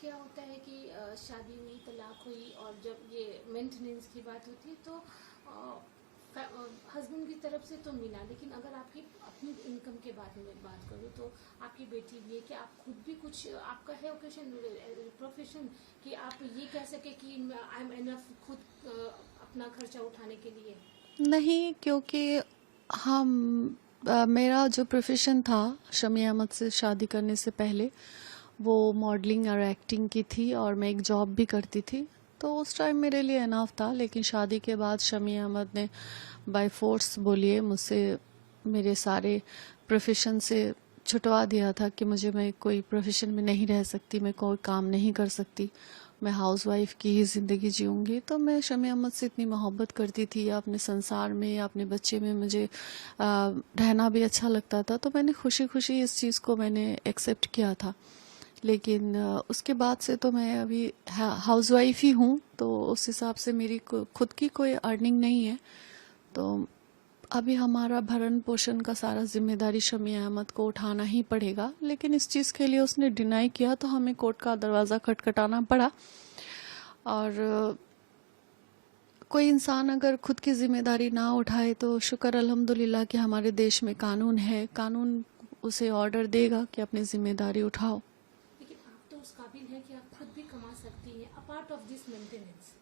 क्या होता है कि शादी हुई, तलाक हुई और जब ये मेंटेनेंस की बात होती है तो हस्बैंड की तरफ से तो मिला, लेकिन अगर आपकी अपनी इनकम के बारे में बात करूँ तो आपकी बेटी भी है कि आप खुद भी कुछ आपका है ओकेशन प्रोफेशन कि आप ये कह सके कि आई एम एनफ खुद अपना खर्चा उठाने के लिए? नहीं, क्योंकि हम मेरा जो प्रोफेशन था शमी अहमद से शादी करने से पहले वो मॉडलिंग और एक्टिंग की थी और मैं एक जॉब भी करती थी, तो उस टाइम मेरे लिए इनफ था। लेकिन शादी के बाद शमी अहमद ने बाय फोर्स बोलिए मुझसे मेरे सारे प्रोफेशन से छुटवा दिया था कि मैं कोई प्रोफेशन में नहीं रह सकती, मैं कोई काम नहीं कर सकती, मैं हाउसवाइफ की ही ज़िंदगी जीऊँगी। तो मैं शमी अहमद से इतनी मोहब्बत करती थी या अपने संसार में या अपने बच्चे में मुझे रहना भी अच्छा लगता था, तो मैंने खुशी खुशी इस चीज़ को मैंने एक्सेप्ट किया था। लेकिन उसके बाद से तो मैं अभी हाउसवाइफ ही हूँ, तो उस हिसाब से मेरी खुद की कोई अर्निंग नहीं है। तो अभी हमारा भरण पोषण का सारा जिम्मेदारी शमी अहमद को उठाना ही पड़ेगा। लेकिन इस चीज़ के लिए उसने डिनाई किया तो हमें कोर्ट का दरवाज़ा खटखटाना पड़ा। और कोई इंसान अगर खुद की जिम्मेदारी ना उठाए तो शुक्र अल्हम्दुलिल्लाह कि हमारे देश में कानून है, कानून उसे ऑर्डर देगा कि अपनी जिम्मेदारी उठाओ। लेकिन आप तो उस काबिल हैं कि आप खुद भी कमा सकती हैं अपार्ट ऑफ दिस मेंटेनेंस,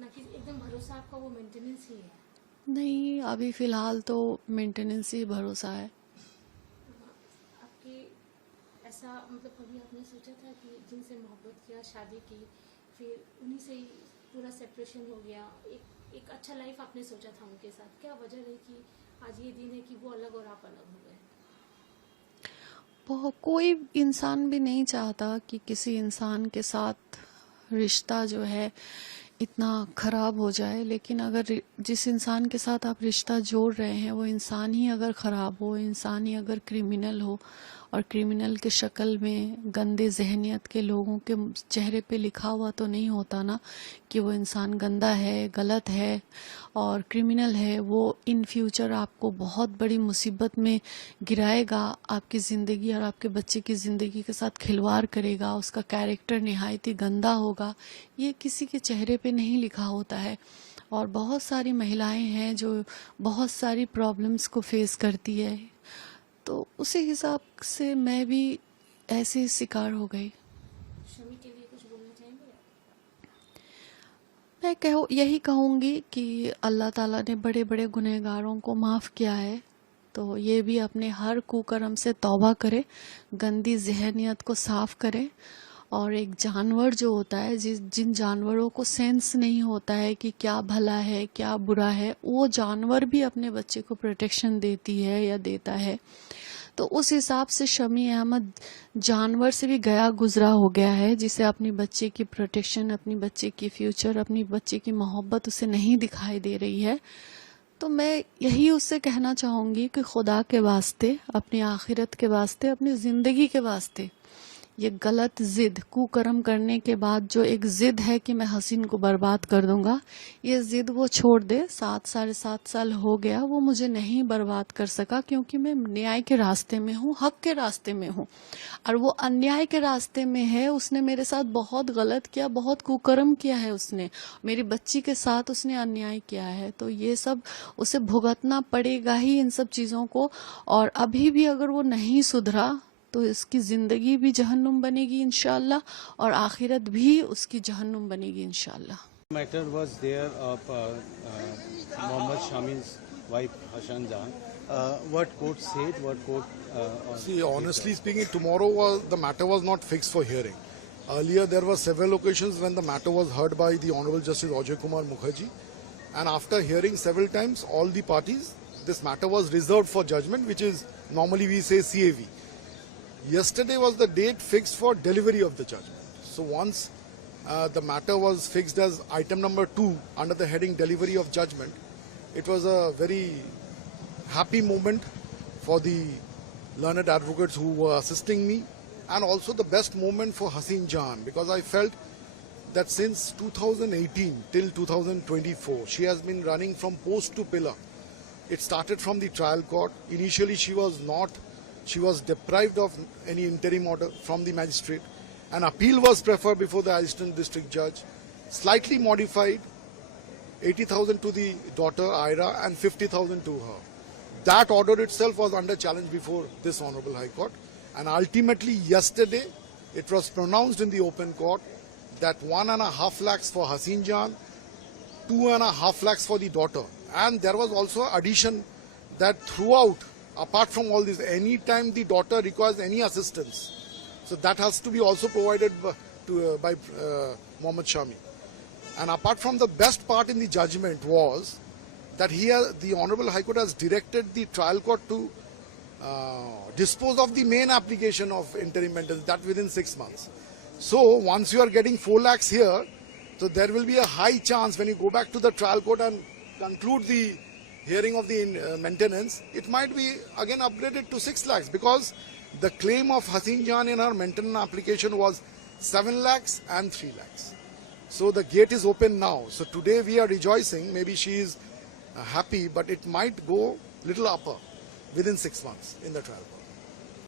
ना कि एकदम भरोसा आपका वो मेंटेनेंस ही है। नहीं, अभी फ़िलहाल तो मेंटेनेंस ही भरोसा है। आपके ऐसा मतलब कभी आपने सोचा था कि जिनसे मोहब्बत किया, शादी की, फिर उन्हीं से ही पूरा सेपरेशन हो गया, एक अच्छा लाइफ आपने सोचा था उनके साथ, क्या वजह रही कि आज ये दिन है कि वो अलग और आप अलग हो गए? कोई इंसान भी नहीं चाहता कि किसी इंसान के साथ रिश्ता जो है इतना खराब हो जाए। लेकिन अगर जिस इंसान के साथ आप रिश्ता जोड़ रहे हैं वो इंसान ही अगर खराब हो, इंसान ही अगर क्रिमिनल हो, और क्रिमिनल के शक्ल में गंदे जहनियत के लोगों के चेहरे पे लिखा हुआ तो नहीं होता ना कि वो इंसान गंदा है, गलत है और क्रिमिनल है, वो इन फ्यूचर आपको बहुत बड़ी मुसीबत में गिराएगा, आपकी ज़िंदगी और आपके बच्चे की ज़िंदगी के साथ खिलवाड़ करेगा, उसका कैरेक्टर निहायत ही गंदा होगा, ये किसी के चेहरे पे नहीं लिखा होता है। और बहुत सारी महिलाएं हैं जो बहुत सारी प्रॉब्लम्स को फेस करती है, तो उसी हिसाब से मैं भी ऐसे ही शिकार हो गई। शमी के लिए कुछ बोलना चाहेंगे? मैं यही कहूँगी कि अल्लाह ताला ने बड़े बड़े गुनहगारों को माफ़ किया है, तो ये भी अपने हर कुकर्म से तौबा करे, गंदी जहनियत को साफ करे। और एक जानवर जो होता है, जिन जानवरों को सेंस नहीं होता है कि क्या भला है क्या बुरा है, वो जानवर भी अपने बच्चे को प्रोटेक्शन देती है या देता है। तो उस हिसाब से शमी अहमद जानवर से भी गया गुजरा हो गया है, जिसे अपनी बच्चे की प्रोटेक्शन, अपनी बच्चे की फ्यूचर, अपनी बच्चे की मोहब्बत उसे नहीं दिखाई दे रही है। तो मैं यही उससे कहना चाहूँगी कि खुदा के वास्ते, अपनी आखिरत के वास्ते, अपनी ज़िंदगी के वास्ते, ये गलत जिद, कुकर्म करने के बाद जो एक जिद है कि मैं हसीन को बर्बाद कर दूंगा, ये जिद वो छोड़ दे। 7 साल हो गया, वो मुझे नहीं बर्बाद कर सका क्योंकि मैं न्याय के रास्ते में हूँ, हक के रास्ते में हूँ, और वो अन्याय के रास्ते में है। उसने मेरे साथ बहुत गलत किया, बहुत कुकर्म किया है, उसने मेरी बच्ची के साथ उसने अन्याय किया है, तो ये सब उसे भुगतना पड़ेगा ही इन सब चीज़ों को। और अभी भी अगर वो नहीं सुधरा तो इसकी ज़िंदगी भी जहन्नुम बनेगी इंशाअल्लाह, और आखिरत भी उसकी जहन्नुम बनेगी इंशाअल्लाह। Matter was there of Mohammad Shami's wife Hashan Jan. What court said, what court... See, honestly speaking, tomorrow the matter was not fixed for hearing. Earlier, there were several occasions when the matter was heard by the Honorable Justice Ajay Kumar Mukherjee. And after hearing several times, all the parties, this matter was reserved for judgment, which is normally we say CAV. Yesterday was the date fixed for delivery of the judgment. So once the matter was fixed as item number 2 under the heading delivery of judgment, it was a very happy moment for the learned advocates who were assisting me, and also the best moment for Haseen Jan, because I felt that since 2018 till 2024, she has been running from post to pillar. It started from the trial court. Initially, she was deprived of any interim order from the magistrate. An appeal was preferred before the Assistant District Judge, slightly modified, 80,000 to the daughter Ira and 50,000 to her. That order itself was under challenge before this Honorable High Court, and ultimately yesterday it was pronounced in the open court that 1.5 lakhs for Haseen Jan, 2.5 lakhs for the daughter. And there was also addition that throughout, apart from all this, any time the daughter requires any assistance, so that has to be also provided by Mohammad Shami. And apart from, the best part in the judgment was that the Honorable High Court has directed the trial court to dispose of the main application of interim maintenance, that within 6 months. So once you are getting 4 lakhs here, so there will be a high chance when you go back to the trial court and conclude the hearing of the maintenance, it might be again upgraded to 6 lakhs, because the claim of Haseen Jan in her maintenance application was 7 lakhs and 3 lakhs. So the gate is open now. So today we are rejoicing. Maybe she is happy, but it might go little upper within 6 months in the trial court.